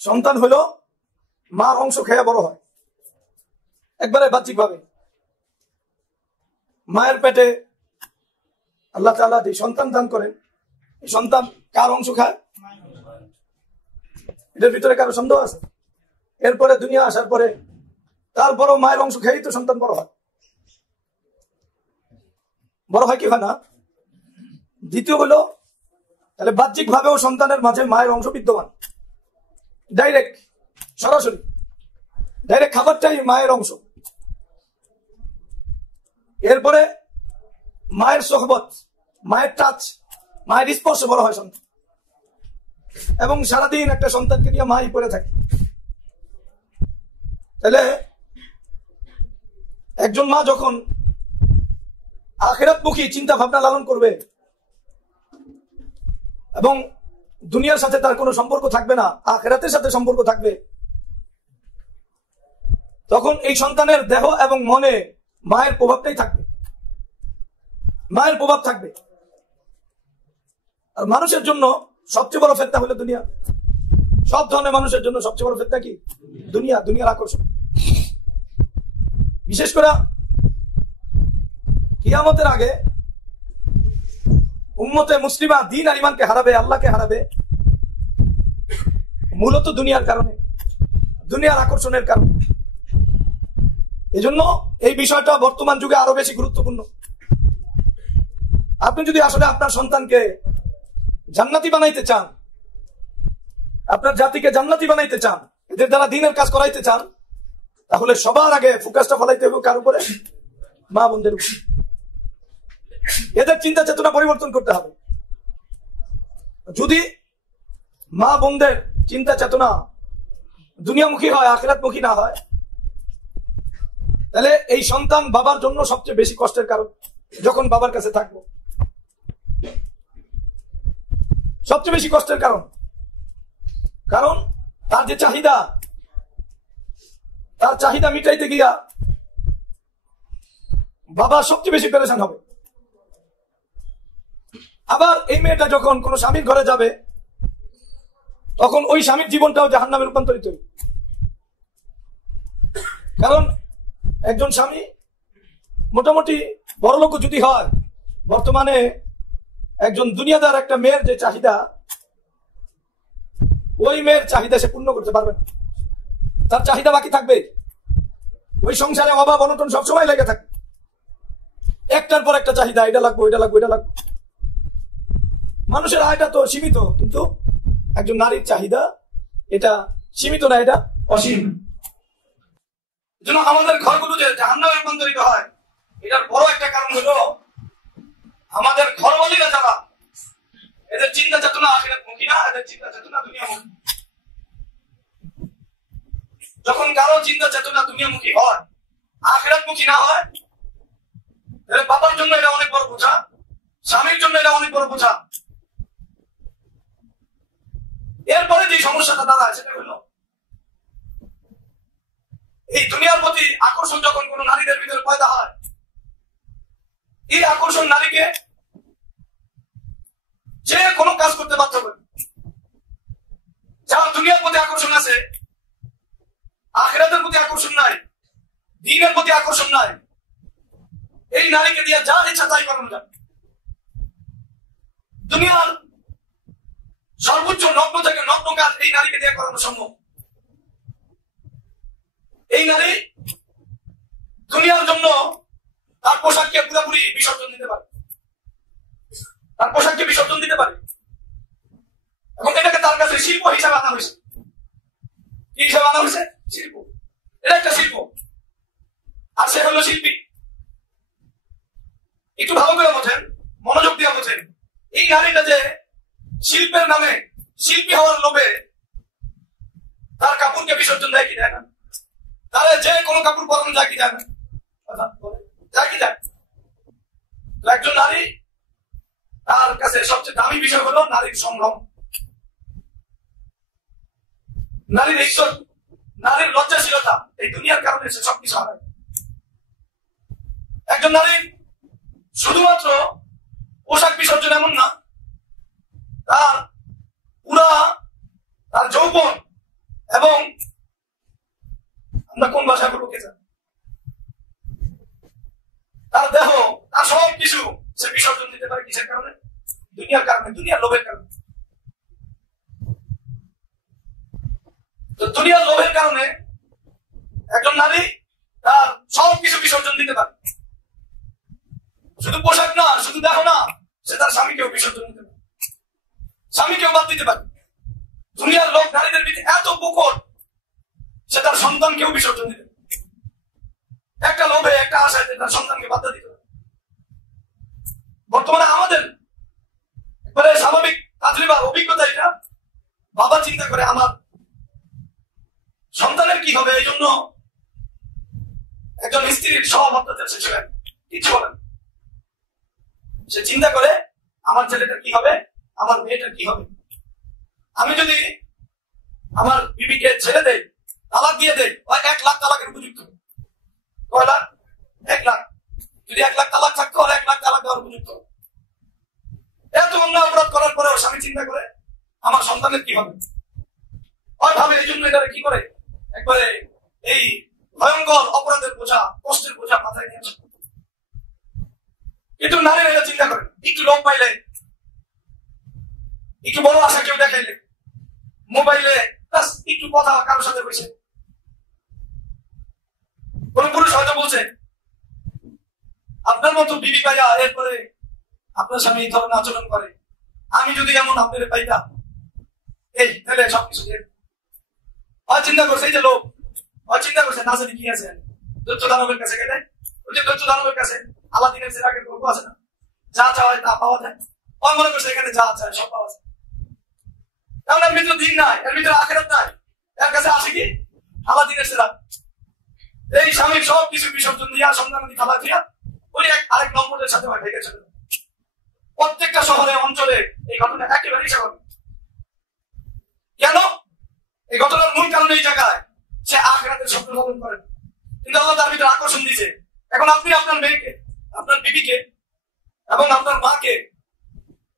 সন্তান হলো মার অংশ খেয়ে বড় হয়, একবারে বাহ্যিক ভাবে। মায়ের পেটে আল্লাহ তাআলা যে সন্তান দান করেন, এই সন্তান কার অংশ খায়? এটার ভিতরে কারো সন্দেহ আছে? এরপরে দুনিয়া আসার পরে তারপরও মায়ের অংশ খেয়েই তো সন্তান বড় হয়। বড় হয় কি হয় না? দ্বিতীয় হলো, তাহলে বাহ্যিক ভাবেও সন্তানের মাঝে মায়ের অংশ বিদ্যমান, ডাইরেক্ট, সরাসরি ডাইরেক্ট খাবারটাই মায়ের অংশ। এরপরে মায়ের সোহবত, মায়ের টাচ, মায়ের স্পর্শে বড় হয় সন্তান, এবং সারাদিন একটা সন্তানকে নিয়ে মাই পড়ে থাকে। তাহলে একজন মা যখন আখিরাতমুখী চিন্তা ভাবনা লালন করবে এবং দুনিয়ার সাথে তার কোনো সম্পর্ক থাকবে না, আখিরাতের সাথে সম্পর্ক থাকবে, তখন এই সন্তানের দেহ এবং মনে মায়ের প্রভাবটাই থাকবে, মায়ের প্রভাব থাকবে। আর মানুষের জন্য সবচেয়ে বড় ফেতনা হলো দুনিয়া। সব ধরনের মানুষের জন্য সবচেয়ে বড় ফেতনা কি? দুনিয়া, দুনিয়ার আকর্ষণ। বিশেষ করে কিয়ামতের আগে উম্মতে মুসলিমা দ্বীন আর ঈমানকে হারাবে, আল্লাহকে হারাবে মূলত দুনিয়ার কারণে, দুনিয়ার আকর্ষণের কারণে। এজন্য এই বিষয়টা বর্তমান যুগে আরো বেশি গুরুত্বপূর্ণ। আপনি যদি আসলে আপনার সন্তানকে জান্নাতি বানাইতে চান, আপনার জাতিকে জান্নাতি বানাইতে চান, এদের দ্বারা দ্বীনের কাজ করাইতে চান, তাহলে সবার আগে ফোকাসটা ফলাইতে হবে কার উপরে? মা বোনদের উপরে। এদের চিন্তা চেতনা পরিবর্তন করতে হবে। যদি মা বোনদের চিন্তা চেতনা দুনিয়ামুখী হয়, আখিরাতমুখী না হয়, তাহলে এই সন্তান বাবার জন্য সবচেয়ে বেশি কষ্টের কারণ। যখন বাবার কাছে থাকবো, সবচেয়ে বেশি কষ্টের কারণ। কারণ তার যে চাহিদা, তার চাহিদা মিটাইতে গিয়া বাবা সবচেয়ে বেশি পেরেশান হবে। আবার এই মেয়েটা যখন কোন স্বামীর ঘরে যাবে, তখন ওই স্বামীর জীবনটাও জাহান্নামে রূপান্তরিত হবে। কারণ একজন স্বামী মোটামুটি বড়লোক যদি হয়, বর্তমানে একজন দুনিয়াদার একটা মেয়ের যে চাহিদা, ওই মেয়ের চাহিদা সে পূর্ণ করতে পারবে না। তার চাহিদা বাকি থাকবে। ওই সংসারে অভাব অনটন সবসময় লেগে থাকে, একটার পর একটা চাহিদা, এটা লাগবে, এটা লাগবে, এটা লাগবে। মানুষের আয়টা তো সীমিত, কিন্তু একজন নারীর চাহিদা এটা সীমিত না, এটা অসীম। জন্য আমাদের ঘরগুলো যে জাহান্নামে রূপান্তরিত হয়, এটার বড় একটা কারণ হলো আমাদের ঘরওয়ালীরা যারা, এদের চিন্তা চেতনা আখিরাতমুখী না, এদের চিন্তা চেতনা দুনিয়ামুখী। যখন কারো চিন্তা চেতনা দুনিয়ামুখী হয়, আখিরাতমুখী না হয়, তাহলে বাবার জন্য এটা অনেক বড় বোঝা, স্বামীর জন্য এটা অনেক বড় বোঝা। এরপরে যে সমস্যাটা দাঁড়ায় সেটা হলো, এই দুনিয়ার প্রতি আকর্ষণ যখন কোন নারীদের ভিতরে পয়দা হয়, এই আকর্ষণ নারীকে যে কোনো কাজ করতে বাধ্য করে। যার দুনিয়ার প্রতি আকর্ষণ আছে, আখিরাতের প্রতি আকর্ষণ নাই, দ্বীনের প্রতি আকর্ষণ নাই, এই নারীকে দিয়ে যা ইচ্ছা তাই করানো যাবে। দুনিয়ার সর্বোচ্চ নগ্ন থেকে নগ্ন কাজ এই নারীকে দিয়ে করানো সম্ভব। এই নারী দুনিয়ার জন্য তার পোশাককে পুরোপুরি বিসর্জন দিতে পারে, তার পোশাককে বিসর্জন দিতে পারে, এবং এটাকে তার কাছে শিল্প হিসাবে আনা হয়েছে। কি হিসাবে আনা হয়েছে? শিল্প। এটা একটা শিল্প, আর সে হলো শিল্পী। একটু ভালো করে বোঝেন, মনোযোগ দিয়ে বোঝেন, এই নারীটা যে শিল্পের নামে, শিল্পী হওয়ার লোভে তার কাপড়কে বিসর্জন দেয় কি দেয় না? তাহলে যে কোনো কাপড় পরানো যায় কি যায় না? যায় কি যায়? একজন নারী, তার কাছে সবচেয়ে দামি বিষয় হলো নারীর সংগ্রাম, নারীর ইজ্জত, নারীর লজ্জাশীলতা। এই দুনিয়ার কারণে সে সবকিছু হারায়। একজন নারী শুধুমাত্র পোশাক বিসর্জন এমন না, তার পুরা তার যৌবন, বাসায় করবো কে জানে। তার দেহ, তার সব কিছু সে বিসর্জন দিতে পারে কিসের কারণে? দুনিয়ার কারণে, দুনিয়ার লোভের কারণে। তো দুনিয়ার লোভের কারণে একজন নারী তার সব কিছু বিসর্জন দিতে পারে। শুধু পোশাক না, শুধু দেহ না, সে তার স্বামীকেও বিসর্জন দিতে পারে, স্বামীকেও বাদ দিতে পারে। দুনিয়ার লোক নারীদের ভিতরে এত প্রখর, সে তার সন্তানকেও বিসর্জন দিতে পারে। একটা লোভে, একটা আশায় তার সন্তানকে বাধা দিতে পারে। বর্তমানে আমাদের একবারে স্বাভাবিক তাজরিবার অভিজ্ঞতা এটা, বাবা চিন্তা করে আমার সন্তানের কি হবে, এই জন্য একজন স্ত্রীর সব অত্যাচার শেষ হয়, কিছু বলেন। সে চিন্তা করে আমার ছেলেটার কি হবে, আমার মেয়েটার কি হবে। আমি যদি আমার বিবিকে ছেড়ে দেই, তালাক দিয়ে দেই, 1 লাখ তালাকের উপযুক্ত। কয় লাখ? 1 লাখ। যদি 1 লাখ তালাক থাকতো, আর 1 লাখ তালাক দেওয়ার উপযুক্ত। এত অন্যায় অপরাধ করার পরেও স্বামী চিন্তা করে আমার সন্তানের কি হবে, ভাবে এই জন্য এটা কি করে, একবারে এই ভয়ঙ্কর অপরাধের বোঝা, কষ্টের বোঝা মাথায় নিয়ে আসে। কিন্তু নারীরা এটা চিন্তা করে, একটু লোক পাইলে, একটু বড় আশা কেউ দেখাইলে, মোবাইলে একটু কথা কারোর সাথে বসে, কোন পুরুষ হয়তো বলছে আপনার মতো বিবি পাইয়া এরপরে আপনার স্বামী এই ধরনের আচরণ করে, আমি যদি এমন আপনার পাইতাম, এই তাহলে সবকিছু চিন্তা করছে। এই যে লোক চিন্তা করছে, না জানি কি আছে দৈত্য দানবের কাছে গেলে, ওই যে দৈত্য দানবের কাছে আলাদিনের যে রাগের গল্প আছে না, যা চাওয়ায় তা পাওয়া যায়, মনে করছে এখানে যা চায় সব পাওয়া যায়। কারণ এর ভিতরে দিন নাই, এর ভিতরে আখেরাত নাই, এর কাছে আসে কি আলাদিনের সেরা। এই স্বামীর সব কিছু বিসর্জন দিয়া, সন্তানাদি খালা দিয়া, ওই আরেক নম্বরের সাথে ভেঙে চলে। প্রত্যেকটা শহরে অঞ্চলে এই ঘটনা একেবারেই স্বাভাবিক। কেন? এই ঘটনার মূল কারণ এই জায়গায় সে আখিরাতের স্বপ্ন পালন করেন, কিন্তু আল্লাহ তার ভিতরে আকর্ষণ দিয়েছে। এখন আপনি আপনার মেয়েকে, আপনার বিবিকে এবং আপনার মাকে,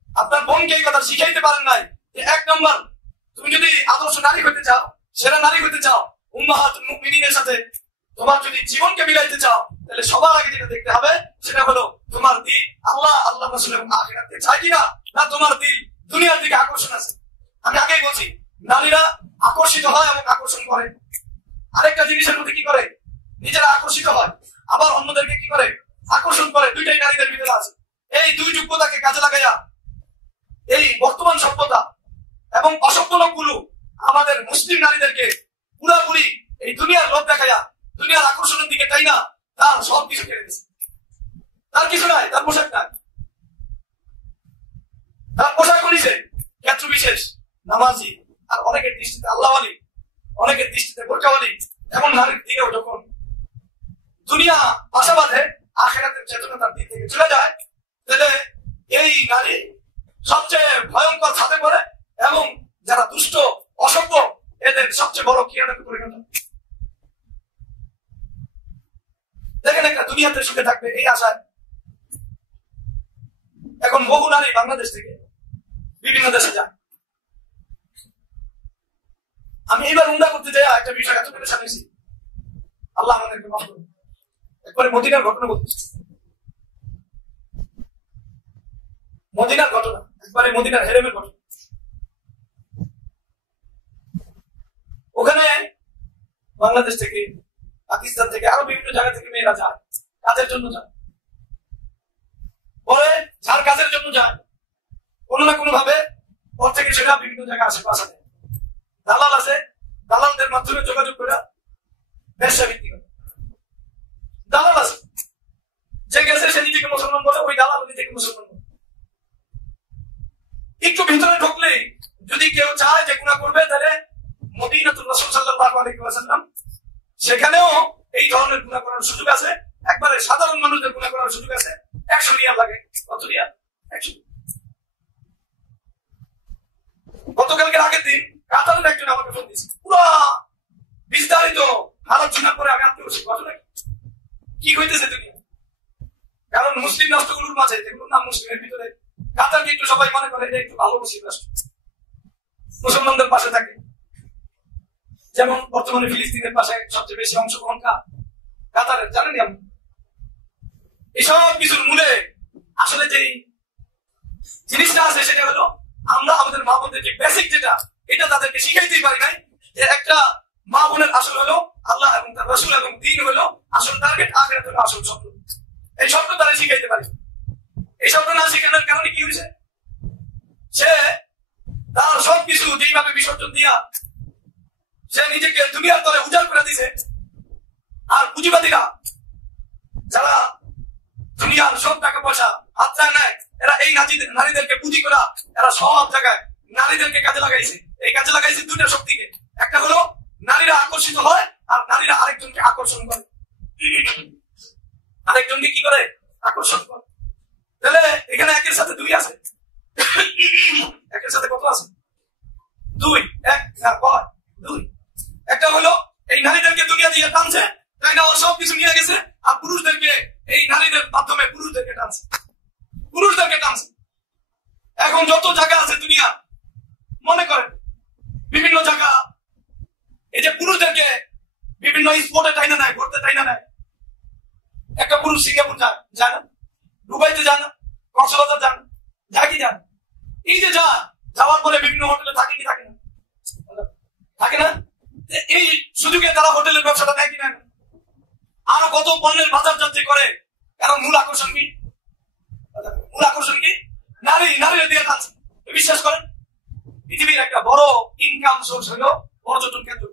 আপনার বোনকে এই কথা শিখাইতে পারেন নাই যে 1 নম্বর, তুমি যদি আদর্শ নারী হইতে চাও, সেরা নারী হইতে চাও, উম্মাহাতুল মুমিনিনের সাথে তোমার যদি জীবনকে মিলাইতে চাও, তাহলে সবার আগে যেটা দেখতে হবে সেটা হলো তোমার দিল আল্লাহ, আল্লাহ রাসূল এবং আখিরাতকে চাই কিনা, না তোমার দিল দুনিয়ার দিকে আকর্ষণ আছে। আমি আগেই বলছি, নারীরা আকর্ষিত হয় এবং আকর্ষণ করে। আরেকটা জিনিসের মধ্যে কি করে, নিজেরা আকর্ষিত হয়, আবার অন্যদেরকে কি করে, আকর্ষণ করে। দুইটাই নারীদের ভিতরে আছে। এই দুই যোগ্যতাকে কাজে লাগাইয়া এই বর্তমান সভ্যতা এবং অসভ্য লোকগুলো আমাদের মুসলিম নারীদেরকে পুরাপুরি এই দুনিয়ার লোভ দেখাইয়া, দুনিয়ার আকর্ষণের দিকে তাই না, তার সব কিছু কেড়ে দিচ্ছে। তার কিছু নাই, তার পোশাক নাই, তার পোশাক করেছে ক্ষেত্র বিশেষ, নামাজি, আর অনেকের দৃষ্টিতে আল্লাহওয়ালি, অনেকের দৃষ্টিতে বোরকাওয়ালি, এমন নারীর দিকেও যখন দুনিয়া আশা বাঁধে, আখিরাতের চেতনা তার দিক থেকে চলে যায়, তাহলে এই নারী সবচেয়ে ভয়ঙ্কর ছাদে পড়ে এবং যারা দুষ্ট অসভ্য এদের সবচেয়ে বড় কিয়ামতে পরিণত। দেখেন, একটা দুনিয়াতে সুখে থাকবে এই আশায় এখন বহু নারী বাংলাদেশ থেকে বিভিন্ন দেশে যায়। আমি এবার উমরা করতে যাই একটা বিষয় এত পেরেশান হয়েছি, আল্লাহ আমাদেরকে মাফ করুন। একবারে মদিনার ঘটনা বলতেছি, মদিনার ঘটনা, একবারে মদিনার হেরেমের ঘটনা। ওখানে বাংলাদেশ থেকে, পাকিস্তান থেকে, আরো বিভিন্ন জায়গা থেকে মেয়েরা যায়, কাজের জন্য যায়। পরে যার কাজের জন্য যায়, কোনো না কোনো ভাবে ওর থেকে সেটা বিভিন্ন জায়গায় আসে, বাসাতে দালাল আছে, দালালদের মাধ্যমে যোগাযোগ করে ব্যবসা ভিত্তি করে। দালাল আছে, যে গেছে সে নিজেকে মুসলমান বলে, ওই দালাল নিজেকে মুসলমান বলে। একটু ভিতরে ঢুকলেই যদি কেউ চায় যে গুনাহ করবে, তাহলে মদিনাতুর রাসূল সাল্লাল্লাহু আলাইহি ওয়াসাল্লাম সেখানেও এই ধরনের গুনাহ করার সুযোগ আছে। একবারে সাধারণ মানুষদের গুনাহ করার সুযোগ আছে। 100 রিয়াল লাগে। কত রিয়াল? 100। গতকালকে আগের দিন কাতারের একজন আমাকে ফোন দিয়েছে, পুরো বিস্তারিত আলোচনা করে আমি আপনি ঘটনা কি হইতেছে দুনিয়া। কারণ মুসলিম রাষ্ট্রগুলোর মাঝে, যেগুলো না মুসলিমের ভিতরে, কাতারকে একটু সবাই মনে করে এটা একটু ভালো মুসলিম রাষ্ট্র, মুসলমানদের পাশে থাকে। যেমন বর্তমানে ফিলিস্তিনের পাশে সবচেয়ে বেশি অংশগ্রহণ কাতারের, জানেন আপনি? এসব কিছুর মূলে আসলে যে জিনিসটা আছে সেটা হলো আমরা আমাদের মা বোনদের যে বেসিক যেটা, এটা তাদেরকে শিখাইতেই পারি নাই, যে একটা মা বোনের আসল হলো আল্লাহ এবং তার রাসূল এবং দ্বীন হলো আসল টার্গেট, আখিরাত হলো আসল স্বপ্ন। এই স্বপ্ন তারা শিখাইতে পারি। এই স্বপ্ন না শেখানোর কারণে কি হয়েছে, সে তার সবকিছু যেইভাবে বিসর্জন দিয়া সে নিজেকে দুনিয়ার তলে উজাড় করে দিছে। আর পুঁজিবাদীরা যারা দুনিয়ার সব টাকা পয়সা হাতছাড়া নেয়, এরা এই নারীদেরকে পুঁজি করা, এরা সব জায়গায় নারীদেরকে কাজে লাগাইছে। এই কাজে লাগাইছে দুইটা শক্তিকে, একটা হলো নারীরা আকর্ষিত হয় আর নারীরা আরেকজনকে আকর্ষণ করে, আরেকজনকে কি করে আকর্ষণ করে। তাহলে এখানে একের সাথে দুই আছে, একের সাথে কত আছে? দুই। এক কয় দুই। একটা হলো এই নারীদেরকে দুনিয়া দিয়ে টানছে, তাই না, সব কিছু নিয়ে গেছে, আর পুরুষদেরকে এই নারীদের মাধ্যমে পুরুষদেরকে টানছে, পুরুষদেরকে টানছে। এখন যত জায়গা আছে দুনিয়া, মনে করেন বিভিন্ন জায়গা, এই যে পুরুষদেরকে বিভিন্ন স্পোর্টে টাইনা নেয়, ঘুরতে টাইনা নেয়। একটা পুরুষ সিঙ্গাপুর যায় না, দুবাইতে যায় না, কক্সবাজার যায় না, যায় কি যায়? এই যে যাওয়ার পরে বিভিন্ন হোটেলে থাকে কি থাকে না? থাকে না? এই সুযোগে তারা হোটেলের ব্যবসাটা নেয় কি না? আরো কত পণ্যের বাজার যাত্রী করে, কারণ মূল আকর্ষণ কি? মূল আকর্ষণ কি? নারীর দিকে টানছে। বিশ্বাস করেন পৃথিবীর একটা বড় ইনকাম সোর্স হলো পর্যটন কেন্দ্র।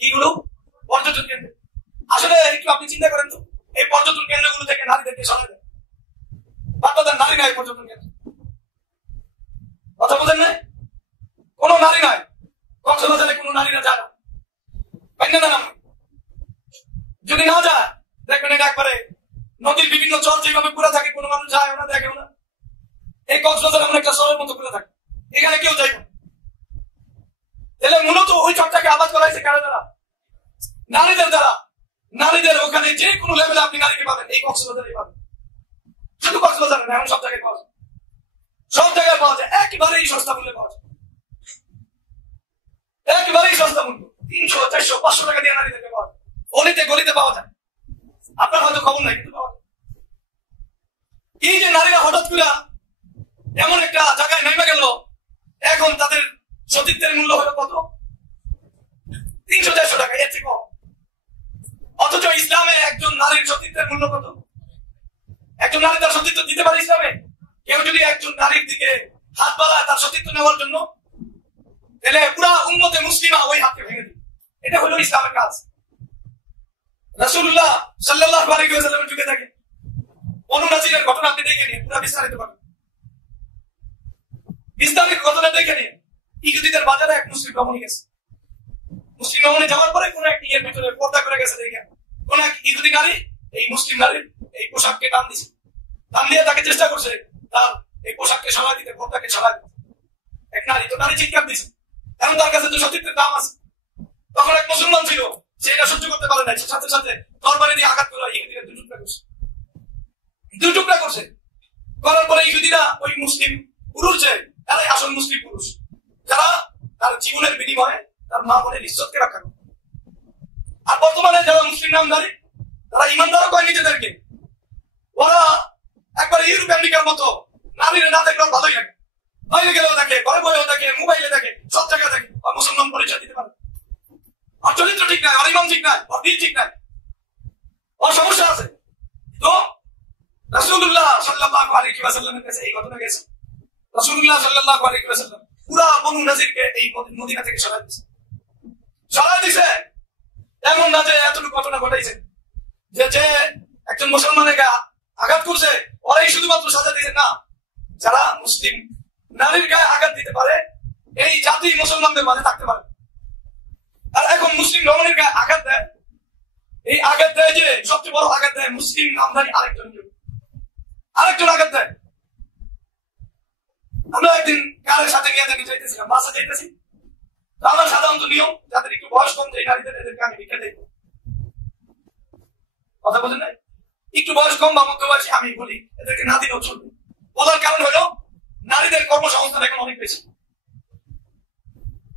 কিগুলো? পর্যটন কেন্দ্র। আসলে একটু আপনি চিন্তা করেন তো, এই পর্যটন কেন্দ্রগুলো থেকে নারীদেরকে সরাই দেয়, বাচ্চাদের নারী নাই পর্যটন কেন্দ্র। কথা বলেন না? কোন নারী নাই কক্সবাজারে, কোন নারীরা যায় না, যদি না যায় দেখবেন এটা একবারে নদীর বিভিন্ন জল যেভাবে পুরা থাকে, কোনো মানুষ যায় না, দেখেও না। এই কক্সবাজার এমন একটা শহরের মতো পুরা থাকে, এখানে কেউ যাইব। তাহলে মূলত ওই চকটাকে আবাদ করা হয়েছে কারা দ্বারা? নারীদের দ্বারা। নারীদের ওখানে যে কোনো লেভেলে আপনি নারীকে পাবেন, এই কক্সবাজারে পাবেন। শুধু কক্সবাজারে না, এখন সব জায়গায় পাওয়া যায়, সব জায়গায় পাওয়া যায়, একেবারেই সস্তা মূল্যে পাওয়া যায়, একেবারেই সস্তা মূল্য। 300, 400, 500 টাকা দিয়ে নারীদেরকে পাওয়া যায়, অলিতে গলিতে পাওয়া যায়। আপনার হয়তো খবর নাই, কিন্তু পাওয়া যায়। এই যে নারীরা হঠাৎ করে এমন একটা জায়গায় নেমে গেল, এখন তাদের সতীত্বের মূল্য হলো কত? 300, 400 টাকা, এর চেয়ে কম। অথচ ইসলামে একজন নারীর সতীত্বের মূল্য কত? একজন নারী তার সতীত্ব দিতে পারে ইসলামে? কেউ যদি একজন নারীর দিকে হাত বাড়ায় তার সতীত্ব নেওয়ার জন্য, তাহলে পুরা উম্মতে মুসলিমা ওই হাতকে ভেঙে দিবে। এটা হলো ইসলামের কাজ। রাসূলুল্লাহ সাল্লাল্লাহু আলাইহি ওয়াসাল্লামের যুগে থাকে বনু নাজিরের ঘটনা আপনি দেখে নিন, পুরা বিস্তারিত পাবেন। বিস্তারিত ঘটনা দেখে নিন। ইহুদিদের বাজারে এক মুসলিম রমণী গেছে, মুসলিম রমণী যাওয়ার পরে কোন এক ইয়ের ভিতরে পর্দা করে গেছে, দেখে কোন এক ইহুদি নারী এই মুসলিম নারীর এই পোশাককে টান দিছে, টান দিয়ে তাকে চেষ্টা করছে তার এই পোশাককে সরাই দিতে, পর্দাকে সরাই দিতে। এক নারী, তো নারী চিৎকার দিছে, এখন তার কাছে তো সতীত্বের দাম আছে। তখন এক মুসলমান ছিল, সে এটা সহ্য করতে পারে নাই, সাথে সাথে তরবারি দিয়ে আঘাত করে ইহুদিরা দুই টুকরা করছে। করার পরে ইহুদিরা ওই মুসলিম পুরুষ যে, এরাই আসল মুসলিম পুরুষ, যারা তার জীবনের বিনিময়ে তার মা বোনের ইজ্জতকে রক্ষা করে। আর বর্তমানে যারা মুসলিম নামধারী, তারা ইমানদারও কয় নিজেদেরকে, ওরা একবার ইউরোপ আমেরিকার মতো নারীরা না দেখলেও ভালোই লাগে, বাইরে গেলেও দেখে, ঘরে বয়েও দেখে, মোবাইলে দেখে, সব জায়গায় দেখে, আর মুসলমান পরিচয় দিতে পারে। আর চরিত্র ঠিক নাই, আর ইমাম ঠিক নাই, আর দিন ঠিক নাই, ওর সমস্যা আছে। তো রাসূলুল্লাহ সাল্লাল্লাহু আলাইহি ওয়াসাল্লামের কাছে এই ঘটনা গেছে। রাসূলুল্লাহ সাল্লাল্লাহু আলাইহি ওয়াসাল্লাম পুরা বনু নাজিরকে এই মদিনা থেকে সরাই দিছে। এমন না যে এতটুকু ঘটনা ঘটাইছে যে একজন মুসলমানের গায়ে আঘাত করছে ওরাই শুধুমাত্র সাজা দিয়েছে, না, যারা মুসলিম নারীর গায়ে আঘাত দিতে পারে এই জাতি মুসলমানদের মাঝে থাকতে পারে। আর এখন মুসলিম রমণীর গায়ে আঘাত দেয়, এই আঘাত দেয় যে সবচেয়ে বড় আঘাত দেয় মুসলিম নামধারী আরেকজন আঘাত দেয়। আমরা একদিন কারের সাথে নিয়ে যাইতেছিলাম, বাসা যাইতেছি, আমার সাধারণত নিয়ম যাদের একটু বয়স কম যে নারীদের, এদেরকে আমি ভিক্ষা দেব। কথা বলেন নাই, একটু বয়স কম বা মধ্য বয়সী আমি বলি এদেরকে না দিলেও চলবে। বলার কারণ হলো নারীদের কর্মসংস্থান এখন অনেক বেশি,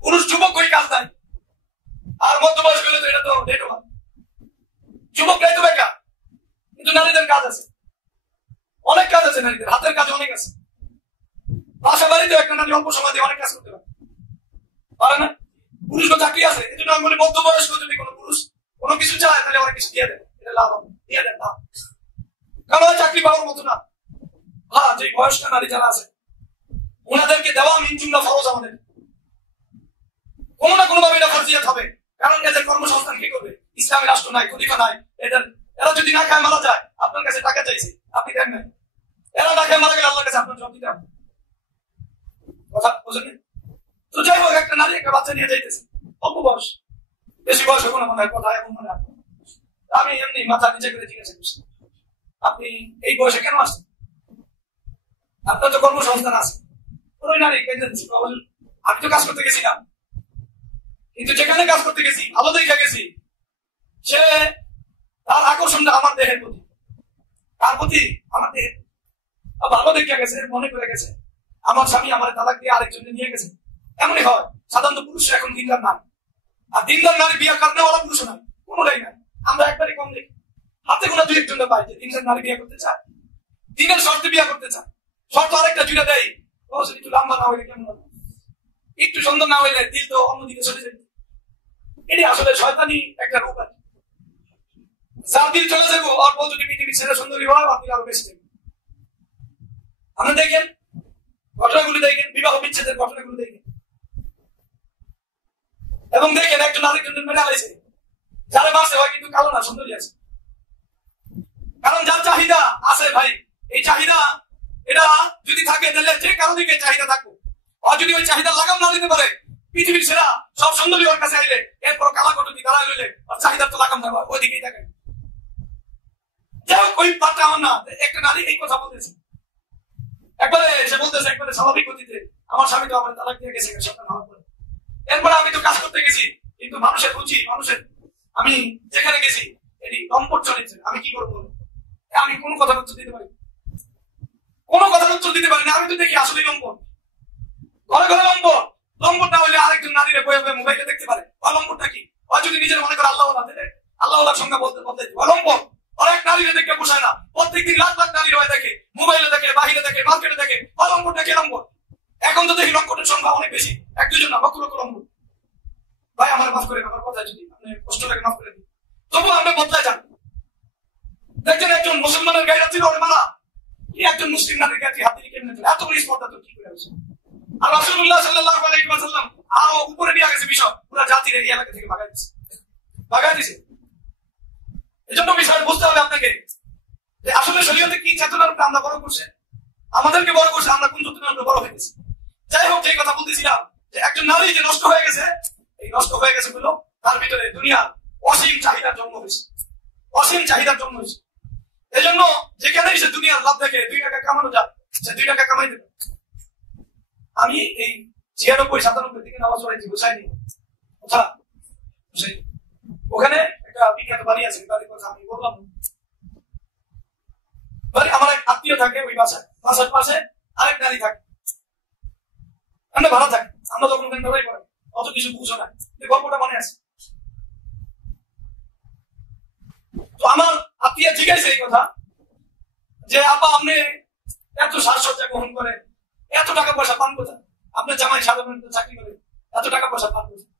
পুরুষ যুবক কাজ নাই, আর মধ্যবয়স্ক হলে তো এটা তো ডেট ওভার। যুবকরাই তো বেকার, কিন্তু নারীদের কাজ আছে, অনেক কাজ আছে, নারীদের হাতের কাজ অনেক আছে। বাসা বাড়িতে একটা নারী অল্প সময় দিয়ে অনেক কাজ করতে পারে না? পুরুষও চাকরি আছে। এই জন্য আমি বলি মধ্যবয়স্ক যদি কোনো পুরুষ কোনো কিছু চায় তাহলে অনেক কিছু দিয়ে দেন, এটা লাভ হবে, দিয়ে দেন লাভ। কারণ চাকরি পাওয়ার মতো না। হ্যাঁ, যে বয়স্ক নারী যারা আছে ওনাদেরকে দেওয়া মিনজুমলা ফরজ আমাদের, কোনো না কোনো ভাবে এটা ফরজিয়াত হবে। কারণ এদের কর্মসংস্থান কি করবে? ইসলামী রাষ্ট্র নাই, খলিফা নাই, এরা যদি না খায় মারা যায়, আপনার কাছে টাকা চাইছে, আপনি দেন নাই। এরা না খায় মারা গেলে আল্লাহর কাছে আপনার জবাব দিতে হবে। কথা বুঝলেন? তো যাই হোক, একটা নারী একটা বাচ্চা নিয়ে যাইতেছে, অল্প বয়স, বেশি বয়স কোনো মনে হয় কথা এবং মনে হয়। আমি এমনি মাথা নিচে করে জিজ্ঞাসা করছি, আপনি এই বয়সে কেন আসছেন? আপনার তো কর্মসংস্থান আছে। ওই নারী আমি তো কাজ করতে গেছিলাম, কিন্তু যেখানে কাজ করতে গেছি ভালো দেখে গেছি, সে তার আকর্ষণটা আমার দেহের প্রতি, তার প্রতি আমার দেহের ভালো দেখে গেছে, মনে করে গেছে আমার স্বামী আমার তালাক দিয়ে আরেকজনকে নিয়ে গেছে। এমনই হয় সাধারণত পুরুষরা এখন দিনদার নারী, আর দিনদার নারী বিয়ে কারণেওয়ালা পুরুষ নাই, কোনোটাই নাই। আমরা একবারই কম দেখি, হাতে গোনা দুই একজনটা পাই যে দিনদার নারী বিয়ে করতে চায়, দিনের শর্তে বিয়ে করতে চায়। শর্ত আরেকটা জুড়ে দেয়, একটু লম্বা না হইলে কেমন হবে, একটু সুন্দর না হইলে দিল তো অন্যদিকে চলে যাবে। এটি আসলে শয়তানি একটা রূপ আছে। যার দিল চলে যাবো অল্প যদি পৃথিবীর ছেলে সুন্দরী হয়, আপনি আরো বেশি দেবেন। আপনি দেখেন ঘটনাগুলি, দেখেন বিবাহ বিচ্ছেদের ঘটনাগুলি দেখেন, এবং দেখেন একজন আরেকজনের মেরে আলাইছে, যারা বাসে হয় কিন্তু কালো না, সুন্দরী আছে। কারণ যার চাহিদা আছে ভাই, এই চাহিদা এটা যদি থাকে তাহলে যে কারো দিকে চাহিদা থাকবো, আর যদি ওই চাহিদা লাগাম না দিতে পারে, পৃথিবীর সেরা সব সুন্দরী ওর কাছে আইলে এরপর কালা কটুতি দাঁড়ায় রইলে আর চাহিদা তো লাগাম থাকবে, ওই দিকেই থাকে। যাই হোক, ওই পাঠটা আমার না, একটা নারী এই কথা বলতেছে, একবারে সে বলতেছে একবারে স্বাভাবিক গতিতে, আমার স্বামী তো আমার তালাক দিয়ে গেছে সপ্তাহ নামার পরে, এরপরে আমি তো কাজ করতে গেছি, কিন্তু মানুষের রুচি, মানুষের আমি যেখানে গেছি এটি লম্পট চলেছে, আমি কি করবো? আমি কোনো কথার উত্তর দিতে পারি, কোনো কথার উত্তর দিতে পারি না। আমি তো দেখি আসলে লম্পট, ঘরে ঘরে লম্পট। লম্পট না হলে আরেকজন নারীরে বয়ে বয়ে মোবাইলে দেখতে পারে, লম্পটটা কি? আর যদি নিজের মনে করে আল্লাহ আল্লাহ সংজ্ঞা বলতে বলতে লম্পট। অনেক নারীরে দেখে পোষায় না, প্রত্যেকদিন লাখ লাখ নারী হয়ে দেখে, মোবাইলে দেখে, বাহিরে দেখে, মার্কেটে দেখে, লম্পটটা কে লম্পট? এখন তো দেখি লম্পটের সংখ্যা অনেক বেশি, এক দুজন না, লক্ষ লক্ষ লম্পট। ভাই আমার মাফ করেন, আমার কথা যদি আপনি কষ্ট লাগে মাফ করে দিন, তবুও আমরা বদলায় যান। দেখছেন একজন মুসলমানের গায়ে ছিল ওরে মারা, কি একজন মুসলিম নারীর গায়ে হাত দিয়ে কেমনে এত বড় স্পর্ধা তো কি করে হয়েছে? আর রাসূলুল্লাহ সাল্লাল্লাহু আলাইহি ওয়াসাল্লাম আরো উপরে নিয়ে গেছে বিষয়, পুরো জাতির এই এলাকা থেকে ভাগাই দিছে। এজন্য বিষয় বুঝতে হবে আপনাকে যে আসলে শরীয়তে কি চেতনার উপরে আমরা বড় করছে, আমাদেরকে বড় করছে, আমরা কোন চেতনার উপরে বড় হয়ে গেছি। যাই হোক, যে কথা বলতেছিলাম যে একজন নারী যে নষ্ট হয়ে গেছে, এই নষ্ট হয়ে গেছে বলো তার ভিতরে দুনিয়ার অসীম চাহিদার জন্ম হয়েছে, অসীম চাহিদার জন্ম হয়েছে। এই জন্য যেখানেই সে দুনিয়ার লাভ দেখে 2 টাকা কামানো যায়, সে 2 টাকা কামাই দেবে। আমি এই 96-97 দিকে নামাজ পড়াইছি বুঝাইনি কথা, ওখানে একটা বিখ্যাত বাড়ি আছে, বাড়ির কথা আমি বললাম। বাড়ি আমার এক আত্মীয় থাকে ওই বাসায়, বাসার পাশে আরেক নারী থাকে, আমরা ভাড়া থাকি, আমরা তখন ওখানে ধরাই পড়ে অত কিছু বুঝো না, গল্পটা মনে আছে। তো আমার আত্মীয় জিজ্ঞাসা এই কথা যে আপা আপনি এত সাজসজ্জা গ্রহণ করে, এত টাকা পয়সা পান কোথায়? আপনার জামাই সাধারণত চাকরি করে, এত টাকা পয়সা পান কোথায়?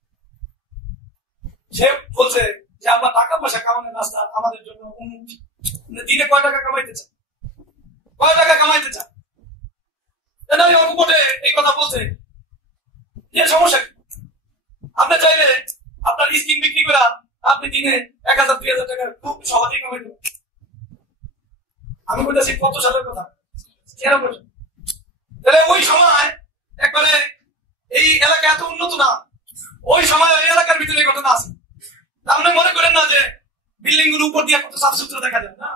সে বলছে যে আমরা টাকা পয়সা কামানোর রাস্তা আমাদের জন্য উন্মুক্ত। দিনে কয় টাকা কামাইতে চান, কয় টাকা কামাইতে চান? এই কথা বলছে যে সমস্যা আপনি চাইলে আপনার স্কিন বিক্রি করে আপনি দিনে 1000-2000 টাকা খুব সহজেই কামাই দেবেন। আমি বলতেছি কত সালের কথা, তাহলে ওই সময় একবারে এই এলাকা এত উন্নত না, ওই সময় ওই এলাকার ভিতরে ঘটনা আছে। আপনি মনে করেন না যে বিল্ডিং গুলো উপর দিয়ে কত সাফ সুতরা দেখা যায় না,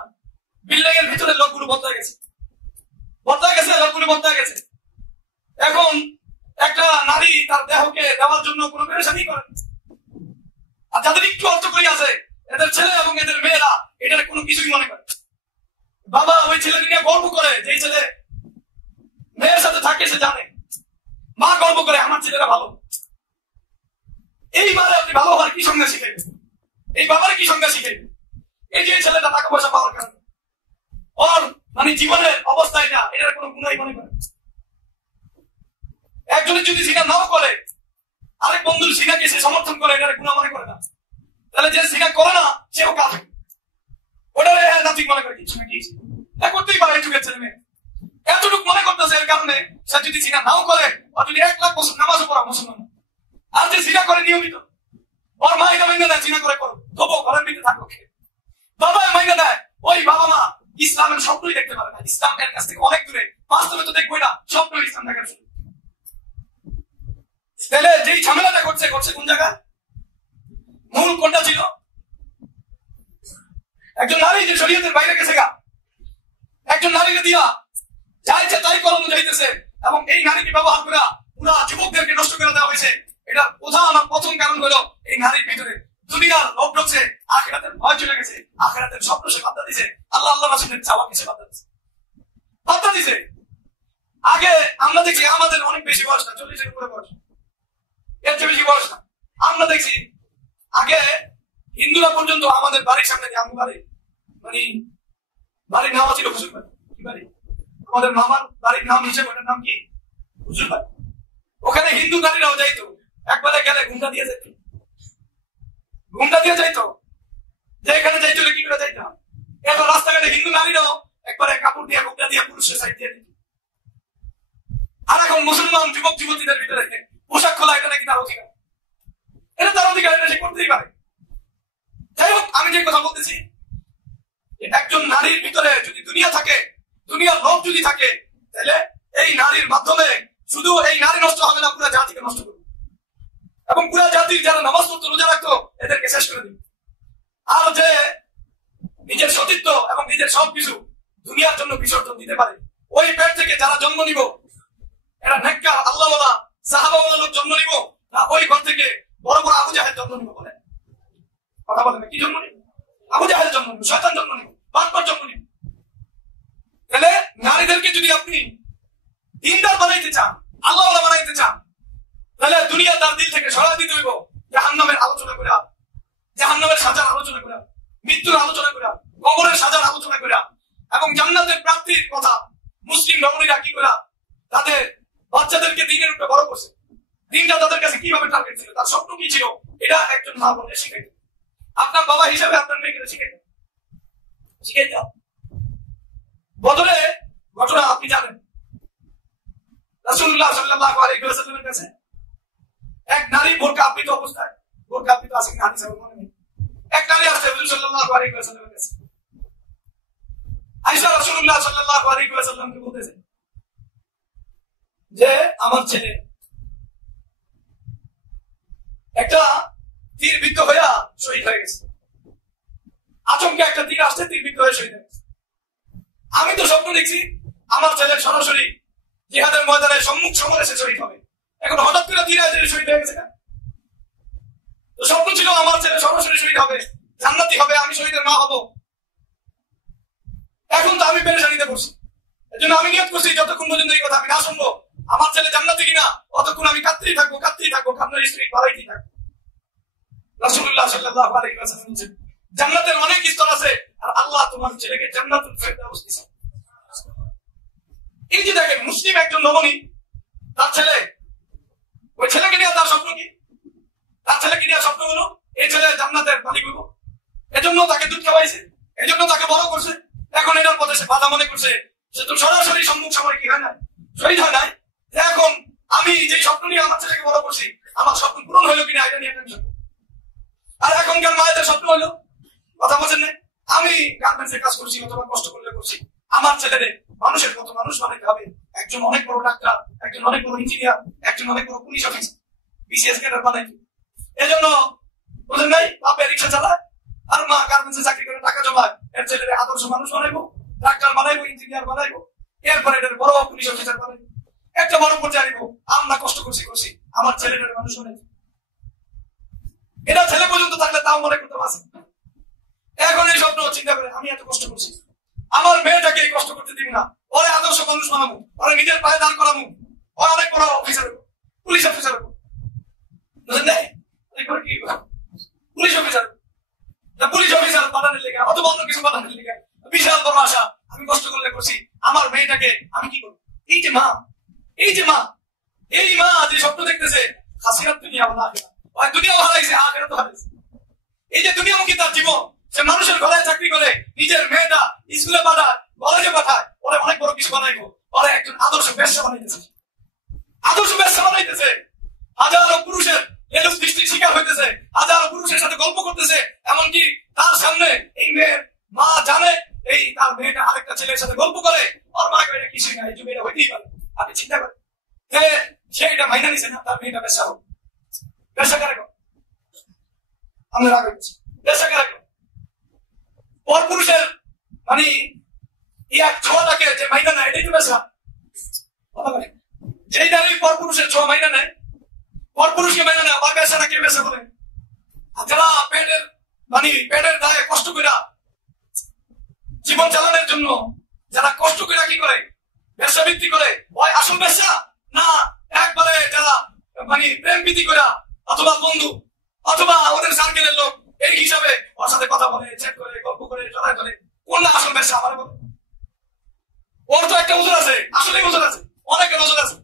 বিল্ডিং এর ভিতরে লোকগুলো বদলায় গেছে, লোকগুলো বদলায় গেছে। এখন একটা নারী তার দেহকে দেওয়ার জন্য কোনো পেরেশানি করে, আর যাদের একটু অর্থ করি আছে এদের ছেলে এবং এদের মেয়েরা এটার কোনো কিছুই মনে করে। বাবা ওই ছেলেকে নিয়ে গর্ব করে, যে ছেলে মেয়ের সাথে থাকে সে জানে, মা গর্ব করে আমার ছেলেরা ভালো। এইবারে আপনি ভালো হওয়ার কি সংজ্ঞা শিখাইবেন? এই বাবার কি সংজ্ঞা শিখাইবেন? এই যে ছেলেটা টাকা পয়সা পাওয়ার কারণে ওর মানে জীবনের অবস্থা এটার কোনো গুণাই মনে করে। একজনে যদি সিনা নাও করে, আরেক বন্ধুর সিনাকে সে সমর্থন করে, এটার গুণা মনে করে না, তাহলে যে সিনা করে না সেও কাফের, ওটারে নাথিং মনে করে, কিছু না কিছু করতেই পারে। যুগের ছেলে মেয়ে এতটুকু মনে করতেছে, এর কারণে সে যদি সিনা নাও করে, আর যদি 1 লাখ বছর নামাজও পড়া মুসলমান, আর যে সিনা করে নিয়মিত, ওর মা এটা মাইনে দেয় সিনা করে করো, তবুও ঘরের ভিতরে থাকো, বাবা মাইনে দেয়, ওই বাবা মা ইসলামের স্বপ্নই দেখতে পারে না, ইসলামের কাছ থেকে অনেক দূরে, বাস্তবে তো দেখবোই না, স্বপ্ন ইসলাম দেখার জন্য। তাহলে যেই ঝামেলাটা করছে কোন জায়গায়? মূল কোনটা ছিল? একজন নারী যে শরীয়তের বাইরে গেছে গা, একজন নারীকে দিয়া চাইছে তাই করানো যাইতেছে, এবং এই নারীকে ব্যবহার করে পুরা যুবকদেরকে নষ্ট করে দেওয়া হয়েছে। এটা প্রথম কারণ হলো এই নারীর ভিতরে দুনিয়ার লোভ ঢুকছে, আখিরাতের ভয় চলে গেছে, আখিরাতের স্বপ্ন সে বাধা দিছে, আল্লাহ রাসূলের চাওয়া কিছু বাধা দিছে। আগে আমরা দেখছি আমাদের অনেক বেশি বয়স না, 40-এর উপরে বয়স, এর চেয়ে বেশি বয়স না। আমরা দেখছি আগে হিন্দুরা পর্যন্ত আমাদের বাড়ির সামনে যে আমার বাড়ি, মানে বাড়ির নাম ছিল হুজুর বাড়ি। কি বাড়ি? আমাদের মামার বাড়ির নাম হিসেবে ওটার নাম কি? হুজুর বাড়ি। ওখানে হিন্দু নারীরাও যাইতো, একবারে গেলে ঘুমটা দিয়ে যাইতো, যে এখানে যাইতো কি করে যাইতাম। এখন রাস্তাঘাটে হিন্দু নারীরাও একবারে কাপড় দিয়ে ঘুমটা দিয়ে পুরুষের সাইড দিয়ে দিত। আর এখন মুসলমান যুবক যুবতীদের ভিতরে পোশাক খোলা, এটা নাকি তার অধিকার, এটা তার অধিকার, এটা সে করতেই পারে। যাই হোক, আমি যে কথা বলতেছি, একজন নারীর ভিতরে যদি দুনিয়া থাকে, দুনিয়ার লোভ যদি থাকে, তাহলে এই নারীর মাধ্যমে শুধু এই নারী নষ্ট হবে না, পুরো জাতিকে নষ্ট করবে, এবং পুরো জাতির যারা নামাজ পড়তো, রোজা রাখতো, এদেরকে শেষ করে দিবে। আর যে নিজের সতীত্ব এবং নিজের সবকিছু দুনিয়ার জন্য বিসর্জন দিতে পারে, ওই পেট থেকে যারা জন্ম নিব, এরা নেককার আল্লাহওয়ালা সাহাবাওয়ালা লোক জন্ম নিব, না ওই ঘর থেকে বড় বড় আবু জাহেল জন্ম নিব? বলে কথা বলে না, কি জন্ম নিব? আবু জাহেল জন্ম নিব, শয়তান জন্ম নিব, বাটপার জন্ম নিব। তাহলে নারীদেরকে যদি আপনি দিনদার বানাইতে চান, আল্লাহওয়ালা বানাইতে চান, তাহলে দুনিয়া তার দিল থেকে সরাই দিতে হইব। জাহান্নামের আলোচনা করে, জাহান্নামের সাজার আলোচনা করে, মৃত্যুর আলোচনা করে, কবরের সাজার আলোচনা করে, এবং জান্নাতের প্রাপ্তির কথা মুসলিম রমণীরা কি করে তাদের বাচ্চাদেরকে দিনের উপরে বড় করছে, দিনটা তাদের কাছে কিভাবে টার্গেট ছিল, তার স্বপ্ন কি ছিল, এটা একজন মা বোনের শিখাইতে, আপনার বাবা হিসাবে আপনার মেয়েকে শিখাইতে। বদরে ঘটনা আপনি জানেন, রাসূলুল্লাহ সাল্লাল্লাহু আলাইহি ওয়াসাল্লামের কাছে এক নারী বোরকা আবৃত অবস্থায়, বোরকা আবৃত আছে কিনা হাদিসে মনে নেই, এক নারী আসছে হুজুর সাল্লাল্লাহু আলাইহি ওয়াসাল্লামের কাছে। আয়েশা রাসূলুল্লাহ সাল্লাল্লাহু আলাইহি ওয়াসাল্লামকে বলতেছে যে আমার ছেলে একটা তীর বিদ্ধ হইয়া শহীদ হয়ে গেছে, আচমকে একটা তীর আসছে, তীর বিদ্ধ হয়ে শহীদ হয়ে গেছে। আমি তো স্বপ্ন দেখছি আমার ছেলে সরাসরি জিহাদের ময়দানে সম্মুখ সমরে সে শহীদ হবে, এখন হঠাৎ করে তীর আসে শহীদ হয়ে গেছে না? তো স্বপ্ন ছিল আমার ছেলে সরাসরি শহীদ হবে, জান্নাতি হবে, আমি শহীদের মা হব। এখন তো আমি পেরেশানিতে পড়ছি, এজন্য আমি নিয়ত করছি যতক্ষণ পর্যন্ত এই কথা আমি না শুনবো আমার ছেলে জান্নাতি কিনা, অতক্ষণ আমি কাঁদতেই থাকবো, আপনার স্ত্রী বাড়াইতেই থাকবো। রাসূলুল্লাহ সাল্লাল্লাহু আলাইহি ওয়াসাল্লাম বলেন, জান্নাতের অনেক স্তর আছে, আর আল্লাহ তোমার ছেলেকে জান্নাতুল ফেরদাউস দিয়েছে। এই যে দেখেন, মুসলিম একজন নবনী, তার ছেলে, ওই ছেলেকে নিয়ে তার স্বপ্ন কি? তার ছেলেকে নিয়ে স্বপ্ন হলো এই ছেলে জান্নাতের মালিক হইব, এজন্য তাকে দুধ খাওয়াইছে, এজন্য তাকে বড় করছে। এখন এটার পথে সে বাধা মনে করছে, সে তো সরাসরি সম্মুখ সময় কি হয় না, শহীদ হয় নাই। এখন আমি যে স্বপ্ন নিয়ে আমার ছেলেকে বড় করছি, আমার স্বপ্ন পূরণ হইলো কিনা এটা নিয়ে টেনশন। আর এখনকার মায়েদের স্বপ্ন হলো, কথা বলছেন না, আমি গার্মেন্টসে কাজ করছি, অথবা কষ্ট করলে করছি, আমার ছেলেদের মানুষের মতো মানুষ বানাইতে হবে, একজন অনেক বড় ডাক্তার, একজন অনেক বড় ইঞ্জিনিয়ার, একজন অনেক বড় পুলিশ অফিসার, বিসিএস ক্যাডার বানাইতে। এজন্য বলেন নাই, বাপে রিক্সা চালায় আর মা গার্মেন্টসে চাকরি করে টাকা জমায়, এর ছেলেদের আদর্শ মানুষ বানাইবো, ডাক্তার বানাইবো, ইঞ্জিনিয়ার বানাইবো, এরপরে এদের বড় পুলিশ অফিসার বানাইবো, একটা বড় পর্যায়ে আনিবো। আমরা কষ্ট করছি, আমার ছেলেদের মানুষ বানাইবো। এটা ছেলে পর্যন্ত থাকলে তাও মনে করতে পারছি। এখন এই স্বপ্ন চিন্তা করে আমি এত কষ্ট করছি, আমার মেয়েটাকে এই কষ্ট করতে দিব না, ওরে আদর্শ মানুষ বানাবো, ওরে নিজের পায়ে দাঁড় করাবো, ও অনেক বড় অফিসার হবো, পুলিশ অফিসার হবো। বুঝলেন? পুলিশ অফিসার, পুলিশ অফিসার বানানোর লেগে অথবা অন্য কিছু বানানোর লেগে বিশাল বড় আশা, আমি কষ্ট করলে করছি, আমার মেয়েটাকে আমি কি করবো। এই যে মা, এই যে মা, এই মা যে স্বপ্ন দেখতেছে হাসিনার দুনিয়া দুনিয়াও হারাইছে, আখেরাত তো হারাইছে। এই যে দুনিয়ামুখী তার জীবন, সে মানুষের ঘরে চাকরি করে, নিজের মেয়েটা স্কুলে পাঠায়, কলেজে পাঠায়, ওরা অনেক বড় কিছু বানাইবো, ওরা একজন আদর্শ ব্যবসা বানাইতেছে, আদর্শ ব্যবসা বানাইতেছে। হাজারো পুরুষের এরূপ দৃষ্টির শিকার হইতেছে, হাজারো পুরুষের সাথে গল্প করতেছে, এমনকি তার সামনে এই মেয়ের মা জানে এই তার মেয়েটা আরেকটা ছেলের সাথে গল্প করে, ওর মা করে কিছুই না, এই যুগে এটা হইতেই পারে। আপনি চিন্তা করেন, সে এটা মাইনা নিছে না, তার মেয়েটা ব্যবসা হোক, ব্যবসা করে আমরা রাগ হইতেছি, ব্যবসা করে পর পুরুষের মানে এক ছোঁয়াটাকে যে মাইনা নেয়, এটাই তো ব্যবসা। যেই নারী পর পুরুষের ছোঁয়া মাইনা নেয়, পর পুরুষকে মাইনা নেয়, আবার ব্যবসা না কে ব্যবসা করে। যারা পেটের মানে পেটের দায়ে কষ্ট করে জীবন চালানোর জন্য যারা কষ্ট করে কি করে ব্যবসা ভিত্তি করে, ওই আসল ব্যবসা না একবারে যারা মানে প্রেম প্রীতি করে অথবা বন্ধু অথবা ওদের সার্কেলের লোক এই হিসাবে ওর সাথে কথা বলে, চেক করে, গল্প করে, জড়াই করে, কোন আসল ব্যবসা আমার বলে। ওর তো একটা ওজন আছে, আসলে ওজন আছে, অনেকের ওজন আছে,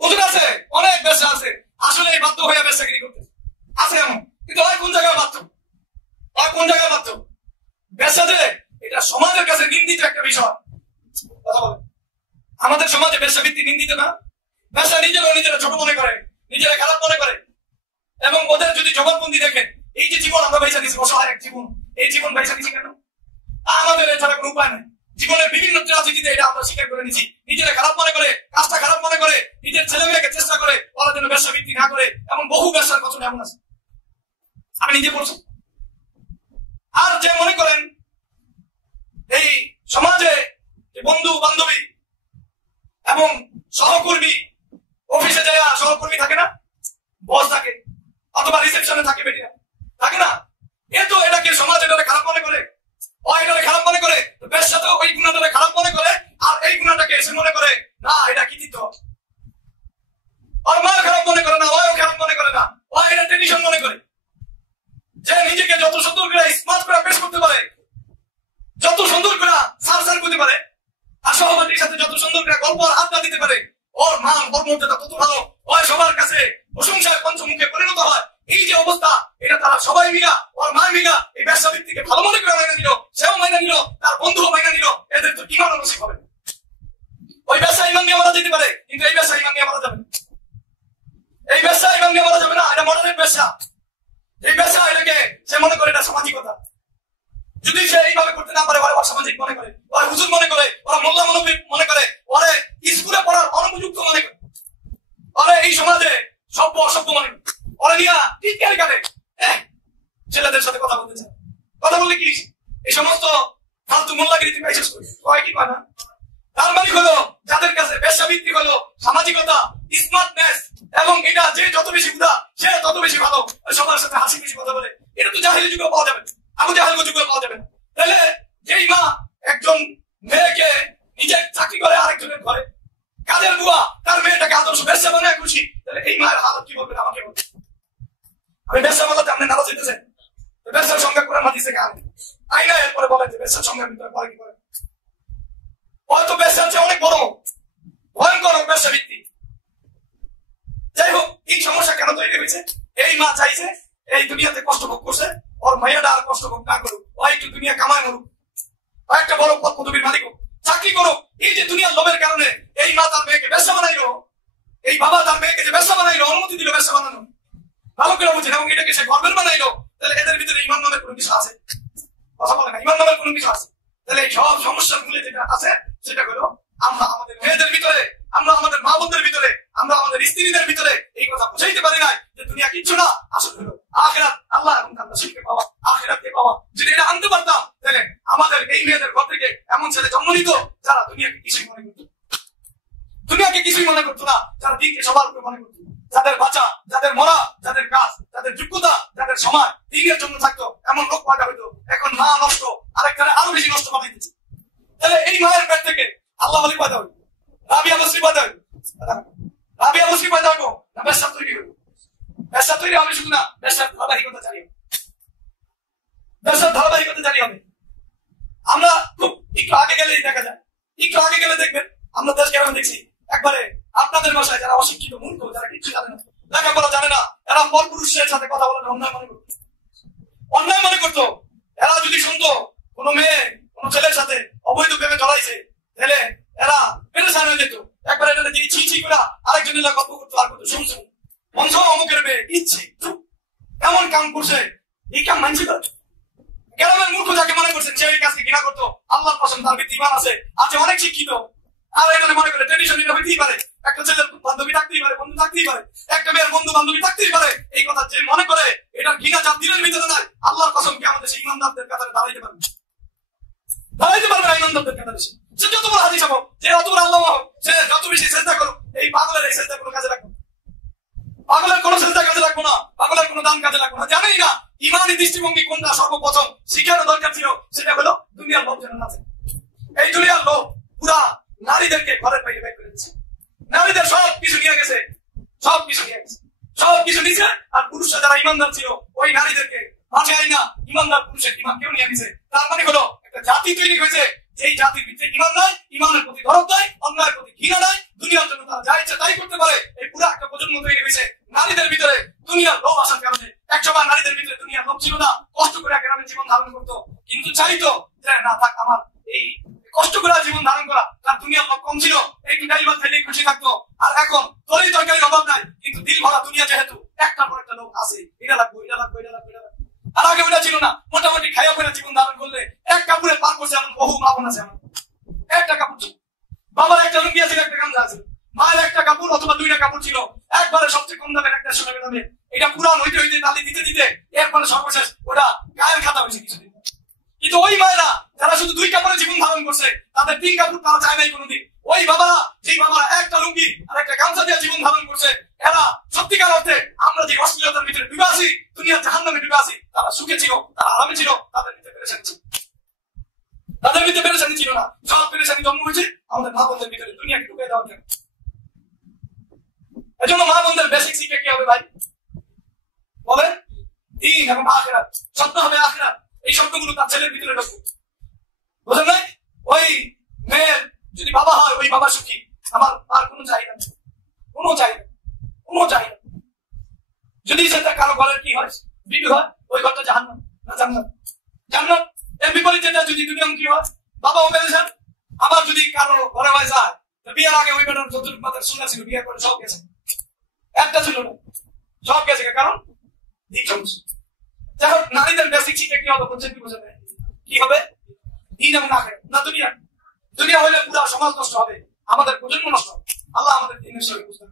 ওজন আছে, অনেক ব্যবসা আছে, আসলে বাধ্য হয়ে ব্যবসাগিরি করতে আছে এমন। কিন্তু ওই কোন জায়গায় বাধ্য, ওই কোন জায়গায় বাধ্য ব্যবসা যে এটা সমাজের কাছে নিন্দিত একটা বিষয়। কথা বলে আমাদের সমাজে ব্যবসা ভিত্তি নিন্দিত না, ব্যবসা নিজেরা ছোট মনে করে, নিজেরা খারাপ মনে করে, এবং ওদের যদি জবানবন্দি দেখেন, এই যে জীবন আমরা বাইসা দিচ্ছি, অসহায় এক জীবন, এই জীবন বাইসা দিচ্ছি কেন? আমাদের এছাড়া কোনো উপায় নেই। জীবনের বিভিন্ন ট্রাজেডিতে এটা আমরা স্বীকার করে নিচ্ছি, নিজেরা খারাপ মনে করে, কাজটা খারাপ মনে করে, নিজের ছেলে মেয়েকে চেষ্টা করে ওরা যেন ব্যবসা ভিত্তি না করে, এমন বহু ব্যবসার কথা এমন আছে, আমি নিজে বলছি। আর যে মনে করেন এই সমাজে বন্ধু বান্ধবী এবং সহকর্মী, অফিসে যায় সহকর্মী থাকে না, বস থাকে অথবা রিসেপশনে থাকে, বেটিরা থাকে না, এ তো এটাকে সমাজ এটাকে খারাপ মনে করে, ও এটাকে খারাপ মনে করে, ব্যবসা তো ওই গুণাটাকে খারাপ মনে করে, আর এই গুণাটাকে এসে মনে করে না এটা কৃতিত্ব। আর মা খারাপ মনে করে না, ওও খারাপ মনে করে না, ও এটা টেনশন মনে করে। যে নিজেকে যত সুন্দর করে স্মার্ট করে পেশ করতে পারে, যত সুন্দর করে সার করতে পারে, আর সহপাঠীর সাথে যত সুন্দর করে গল্প আড্ডা দিতে পারে, ওর মান ওর মর্যাদা তত ভালো, ওই সবার কাছে প্রশংসায় পঞ্চমুখে পরিণত হয়। এই যে অবস্থা, এটা তারা সবাই মিলা, ওর মা মিলা এই ব্যবসা ভিত্তিকে ভালো মনে করে মাইনা নিল, সেও মাইনা নিল, তার বন্ধুও মাইনা নিল, এদের তো ইমান নসিব হবে। ওই ব্যবসা ইমান নিয়ে মারা যেতে পারে, কিন্তু এই ব্যবসা ইমান নিয়ে মারা যাবে, এই ব্যবসা ইমান নিয়ে মারা যাবে না, এটা মডার্নের ব্যবসা। এই ব্যবসা এটাকে সে মনে করে এটা সামাজিকতা। যদি সে এইভাবে করতে না পারে, ওরা সামাজিক মনে করে, ওরা হুজুর মনে করে, ওরা মোল্লা মনে করে, ওরা স্কুলে পড়ার অনুপযুক্ত মনে করে, ওরা এই সমাজে সভ্য অসভ্য মনে করে, ওরা নিয়ে টিটকারি কাটে, ছেলেদের সাথে কথা বলতে চায়। কথা বললে কি এই সমস্ত ফালতু মোল্লাগিরি তুমি শেষ করি কয় কি পায় না। তার মানে হলো যাদের কাছে ব্যবসা ভিত্তিক হলো সামাজিকতা, স্মার্টনেস, এবং এটা যে যত বেশি বুঝা সে তত বেশি ভালো, সবার সাথে হাসি খুশি কথা বলে, এটা তো জাহিলি যুগে পাওয়া যাবে, আবু জাহেল যুগে পাওয়া যাবে। তাহলে যেই মা একজন মেয়েকে নিজের চাকরি করে আরেকজনের ঘরে কাজের বুয়া তার মেয়েটাকে আদর্শ ব্যবসা বানায় খুশি, তাহলে এই মায়ের হালত কি বলবেন আমাকে বলবেন। আমি ব্যবসা বলাতে আপনি নারাজ হইতেছেন, ব্যবসার সংজ্ঞা করে মাতিছে গান আইনা, এরপরে বলেন যে ব্যবসার সংজ্ঞার ভিতরে পরে কি করে, হয়তো ব্যবসার চেয়ে অনেক বড় ভয়ঙ্কর ব্যবসা ভিত্তি। যাই হোক, এই সমস্যা কেন তৈরি হয়েছে? এই মা চাইছে এই দুনিয়াতে কষ্ট ভোগ করছে, ওর মাইয়াটা আর কষ্ট ভোগ না করুক, ও একটু দুনিয়া কামায় মরুক, একটা বড় পদ পদবীর মালিক হোক, চাকরি করুক। এই যে দুনিয়ার লোভের কারণে এই মা তার মেয়েকে ব্যবসা বানাইলো, এই বাবা তার মেয়েকে যে ব্যবসা বানাইলো, অনুমতি দিল ব্যবসা বানানো, ভালো করে বুঝেন, এবং এটাকে সে গর্বের বানাইলো। তাহলে এদের ভিতরে ইমান নামের কোনো কিছু আছে? কথা বলে না, ইমান নামের কোনো কিছু আছে? তাহলে এই সব সমস্যার মূলে যেটা আছে সেটা হলো আমরা আমাদের মেয়েদের ভিতরে, আমরা আমাদের মা বোনদের ভিতরে, আমরা আমাদের স্ত্রীদের ভিতরে এই কথা বুঝাইতে পারি নাই যে দুনিয়া কিচ্ছু না, আসলে হলো আখিরাত, আল্লাহ এবং তার রাসূলকে পাওয়া, আখিরাতকে পাওয়া। যদি এটা আনতে পারতাম, তাহলে আমাদের এই মেয়েদের ঘর থেকে এমন ছেলে জন্ম নিত যারা দুনিয়াকে কিছুই মনে করতো, দুনিয়াকে কিছুই মনে করতো না, যারা দিনকে সবার উপরে মনে করতো, যাদের বাঁচা, যাদের মরা, যাদের কাজ, যাদের যোগ্যতা, যাদের সময় দিনের জন্য থাকতো, এমন লোক পয়দা হইতো। এখন মা নষ্ট, আরেকখানে আরো বেশি নষ্ট বানাইতেছে। তাহলে এই মায়ের পেট থেকে আল্লাহ আলী পয়দা হইল, রাবিয়া মুসলিম পয়দা হইল, রাবিয়া মুসলিম পয়দা হইব না ব্যবসা তৈরি হইব? ব্যবসা তৈরি হবে শুধু না, ব্যবসার ধারাবাহিকতা জারি হবে, ব্যবসার ধারাবাহিকতা জারি হবে। আমরা খুব একটু আগে গেলেই দেখা যায়, একটু আগে গেলে দেখবেন আমরা দেশ কেমন দেখছি, একবারে আপনাদের ভাষায় যারা অশিক্ষিত মূর্খ, যারা কিছু জানে না, লেখাপড়া জানে না, এরা পরপুরুষের সাথে কথা বলাটা অন্যায় মনে করতো, অন্যায় মনে করতো। এরা যদি শুনতো কোনো মেয়ে কোনো ছেলের সাথে অবৈধ প্রেমে জড়াইছে, তাহলে এরা পেরেশান হয়ে যেত, একবার এটা দেখি ছি ছি করে আরেকজনের গল্প করতো, আর করতো শুনছো বংশ অমুকের মেয়ে ইচ্ছে এমন কাম করছে, এই কাম মানছি তো। গ্রামের মূর্খ যাকে মনে করছেন সে ওই কাজকে ঘৃণা করতো, আল্লাহর পছন্দ তার ভিত্তি ইমান আছে, আজ অনেক শিক্ষিত, আর এখানে মনে করে টেলিভিশন এটা হইতেই পারে, একটা ছেলের বান্ধবী থাকতেই পারে, বন্ধু থাকতেই পারে, একটা মেয়ের বন্ধু বান্ধবী থাকতেই পারে, এই কথা যে মনে করে এটার ঘৃণা যার দিনের ভিতরে নাই, আল্লাহর কসম কি আমাদের সেই ইমানদারদের কাতারে দাঁড়াইতে পারবে, দাঁড়াইতে পারবে না ইমানদারদের কাতারে। সে যত বড় হাদিস হোক, যে যত বড় আল্লাহ হোক, সে যত বেশি চেষ্টা করো, এই পাগলের এই চেষ্টা কোনো কাজে রাখবো, পাগলের কোনো চেষ্টা কাজে রাখবো না, পাগলের কোনো দান কাজে রাখবো না। জানেই না ইমানি দৃষ্টিভঙ্গি কোনটা সর্বপ্রথম শিখানো দরকার ছিল, সেটা হলো দুনিয়ার লোক যেন আছে। এই দুনিয়ার লোক পুরা নারীদেরকে ঘরের বাইরে বের করে দিচ্ছে, নারীদের সব কিছু নিয়ে গেছে, সব কিছু নিয়ে গেছে, সব কিছু নিচ্ছে, আর পুরুষরা যারা ইমানদার ছিল ওই নারীদেরকে মাঝে আই না, ইমানদার পুরুষের ইমান কেউ নিয়ে গেছে। তার মানে হলো একটা জাতি তৈরি হয়েছে, যেই জাতির ভিতরে ইমান নাই, ইমানের প্রতি দরদ নাই, অন্যায়ের প্রতি ঘৃণা নাই, দুনিয়ার জন্য তারা যা ইচ্ছা তাই করতে পারে। এই পুরো একটা প্রজন্ম তৈরি হয়েছে নারীদের ভিতরে দুনিয়ার লোভ আসার কারণে। একসময় নারীদের ভিতরে দুনিয়ার লোভ ছিল না, কষ্ট করে গ্রামে জীবন ধারণ করতো, কিন্তু চাইতো যে না থাক আমার এই কষ্ট করে জীবন ধারণ করা, তার দুনিয়ার লোভ কম ছিল, এই দুটাই বাদ ফেলেই খুশি থাকতো। আর এখন তরি তরকারির অভাব নাই, কিন্তু দিল ভরা দুনিয়া যেহেতু একটার পর একটা লোক আছে, এটা লাগবো এটা লাগবো এটা লাগবো এটা লাগবো। আর আগে ওটা ছিল না, মোটামুটি খাইয়া পরে জীবন ধারণ করলে এক কাপড়ে পার করছে এমন বহু মা বোন আছে। আমার একটা কাপড় ছিল, বাবার একটা লুঙ্গি আছে, একটা গামছা আছে, মায়ের একটা কাপড় অথবা দুইটা কাপড় ছিল, একবারে সবচেয়ে কম দামের 150 টাকা দামে, এটা পুরান হইতে হইতে তালি দিতে দিতে এরপরে সর্বশেষ ওটা গায়ের খাতা হয়েছে কিছুদিন। কিন্তু ওই মায়েরা যারা শুধু 2 কাপড়ে জীবন ধারণ করছে, তাদের 3 কাপড় তারা চায় নাই কোনোদিন। ওই বাবারা, যেই বাবারা একটা লুঙ্গি আর একটা গামছা দিয়ে জীবন ধারণ করছে, এরা সত্যিকার অর্থে আমরা যে অশ্লীলতার ভিতরে ডুবে আছি, দুনিয়ার জাহান্নামে ডুবে আছি, তারা সুখে ছিল, তারা আরামে ছিল, তাদের ভিতরে পেরেশানি ছিল, তাদের ভিতরে পেরেশানি ছিল না। সব পেরেশানি জন্ম হয়েছে আমাদের মা বোনদের ভিতরে, দুনিয়াকে ঢুকে দেওয়ার জন্য। এজন্য মা বোনদের বেসিক শিক্ষা কি হবে ভাই বলেন? দ্বীন এবং আখিরাত, সত্য হবে আখিরাত, এই শব্দগুলো তার ছেলের ভিতরে ঢুকবে, বুঝলেন না? ওই মেয়ের যদি বাবা হয়, ওই বাবা সুখী, আমার আর কোনো চাহিদা নেই, কোনো চাহিদা, কোনো চাহিদা। যদি সেটা কারো ঘরের কি হয়, বিবি হয়, ওই ঘরটা জাহান্নাম না জান্নাত, জান্নাত। এর বিপরীতে যদি দুনিয়া কি হয়, বাবাও পেরেছেন, আবার যদি কারো ঘরে হয় যায়, বিয়ের আগে ওই বেটার যতটুকু মাথার শোনা ছিল, বিয়ে করে সব গেছে, একটা ছিল না, সব গেছে। কারণ যাই হোক, নারীদের বেসিক শিক্ষা কি হবে বলছেন, কি বোঝেন কি হবে? দিন এবং আখিরাত না দুনিয়া। দুনিয়া হলে পুরো সমাজ নষ্ট হবে, আমাদের প্রজন্ম নষ্ট হবে। আল্লাহ আমাদের দিনের সঙ্গে বুঝতে